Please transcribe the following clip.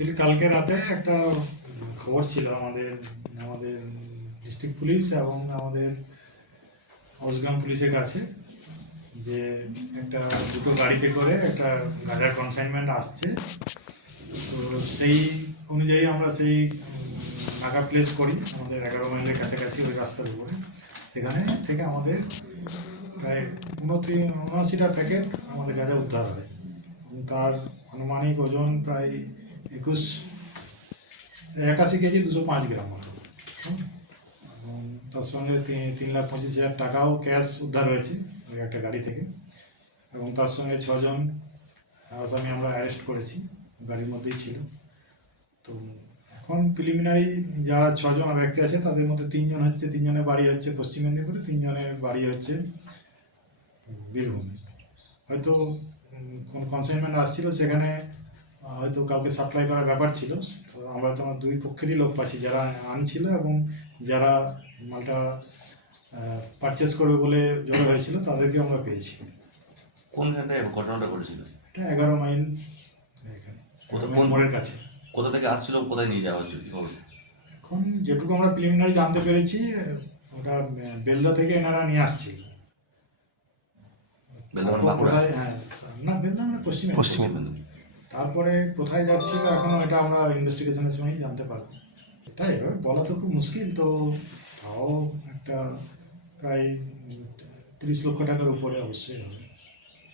Actually কালকে রাতে একটা খবর ছিল আমাদের আমাদের ডিস্ট্রিক্ট পুলিশ এবং আমাদের হাউসগ্রাম পুলিশের কাছে যে একটা দুটো গাড়িতে করে একটা গাঁজার কনসাইনমেন্ট আসছে। তো সেই অনুযায়ী আমরা সেই নাকা প্লেস করি আমাদের 11 মাইলের কাছাকাছি ওই রাস্তার উপরে। সেখানে থেকে আমাদের প্রায় 79টা প্যাকেট আমাদের গাঁজা উদ্ধার হয় এবং তার আনুমানিক ওজন প্রায় 81 কেজি 205 গ্রাম মতো। এবং তার সঙ্গে 3,25,000 টাকাও ক্যাশ উদ্ধার হয়েছে ওই একটা গাড়ি থেকে। এবং তার সঙ্গে 6জন আসামি আমরা অ্যারেস্ট করেছি, গাড়ির মধ্যেই ছিল। তো এখন প্রিলিমিনারি যারা 6জন ব্যক্তি আছে তাদের মধ্যে 3জন হচ্ছে, 3জনের বাড়ি হচ্ছে পশ্চিম মেদিনীপুরে, 3জনের বাড়ি হচ্ছে বীরভূমে। হয়তো কোন কনসাইনমেন্ট আসছিল, সেখানে হয়তো কাউকে সাপ্লাই করার ব্যাপার ছিল। তো আমরা তো আমার দুই পক্ষেরই লোক পাচ্ছি, যারা আনছিল এবং যারা মালটা পারচেস করবে বলে জড়ো হয়েছিল তাদেরকে আমরা পেয়েছি। কোন জায়গায় ঘটনাটা ঘটেছিল? এটা 11 মাইল এখানে মোড়ের কাছে। কোথা থেকে আসছিল, কোথায় নিয়ে যাওয়া হচ্ছিল কীভাবে? এখন যেটুকু আমরা প্রিলিমিনারি জানতে পেরেছি, ওটা বেলদা থেকে এনারা নিয়ে আসছিল। বেলদা মানে বাঁকুড়া? হ্যাঁ, না বেলদা মানে পশ্চিম মেদিনীপুর। তারপরে কোথায় যাচ্ছিল এখনো এটা আমরা ইনভেস্টিগেশনের সময়ই জানতে পারবো। এটা এভাবে বলা তো খুব মুশকিল। তো তাও একটা প্রায় 30 লক্ষ টাকার উপরে অবশ্যই হবে।